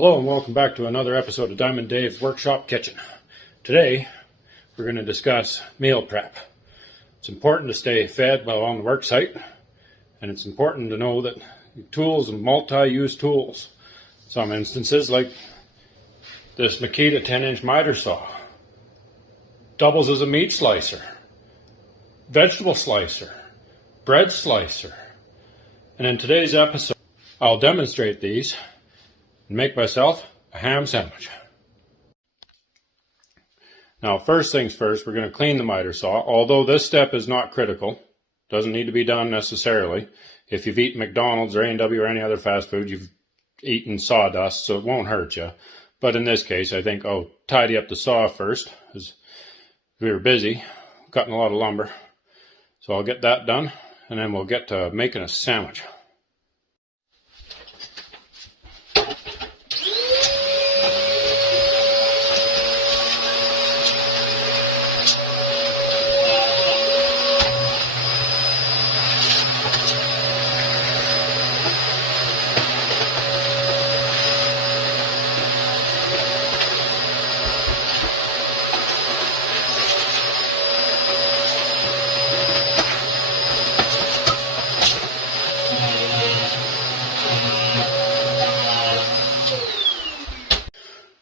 Hello and welcome back to another episode of Diamond Dave's Workshop Kitchen. Today we're going to discuss meal prep. It's important to stay fed while on the work site, and it's important to know that tools and multi-use tools. Some instances like this Makita 10-inch miter saw doubles as a meat slicer, vegetable slicer, bread slicer. And in today's episode I'll demonstrate these and make myself a ham sandwich. Now, first things first, we're going to clean the miter saw. Although this step is not critical, doesn't need to be done necessarily. If you've eaten McDonald's or A&W or any other fast food, you've eaten sawdust, so it won't hurt you. But in this case, I think I'll tidy up the saw first, because we were busy cutting a lot of lumber. So I'll get that done, and then we'll get to making a sandwich.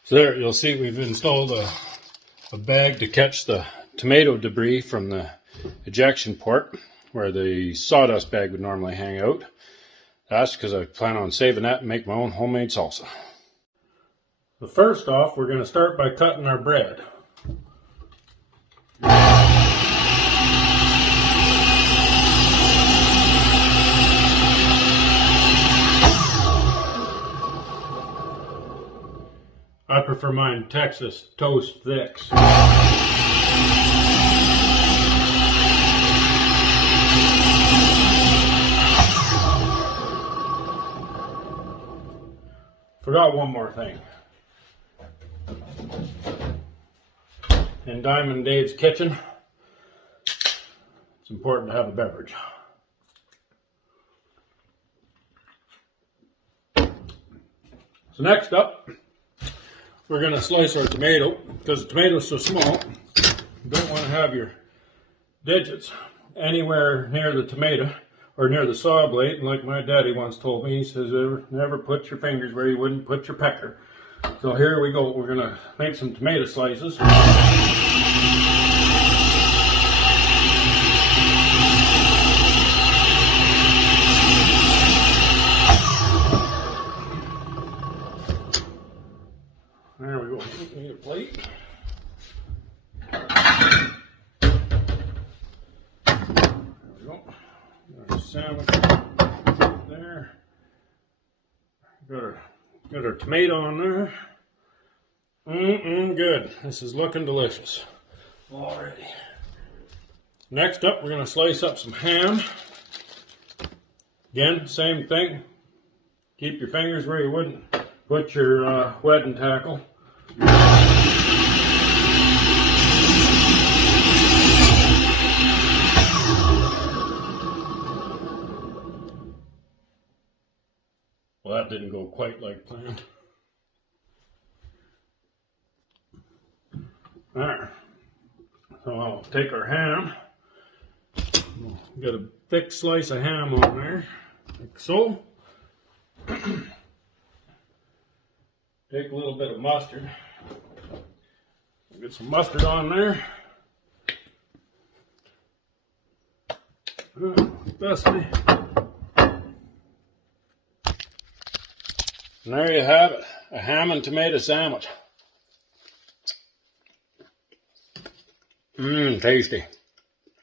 So there, you'll see we've installed a bag to catch the tomato debris from the ejection port where the sawdust bag would normally hang out. That's because I plan on saving that and make my own homemade salsa. So first off, we're going to start by cutting our bread. I prefer mine Texas toast thicks. Forgot one more thing. In Diamond Dave's kitchen, it's important to have a beverage. So next up, we're going to slice our tomato. Because the tomato is so small, you don't want to have your digits anywhere near the tomato or near the saw blade. And like my daddy once told me, he says, never put your fingers where you wouldn't put your pecker. So here we go. We're going to make some tomato slices. There we go. Need a plate. There we go. Got our sandwich there. Got our tomato on there. Good. This is looking delicious already. Next up, we're going to slice up some ham. Again, same thing. Keep your fingers where you wouldn't put your wedding tackle. Well, that didn't go quite like planned. Alright, so I'll take our ham. Got a thick slice of ham on there, like so. Take a little bit of mustard. Get some mustard on there. Dusty. And there you have it, a ham and tomato sandwich. Tasty.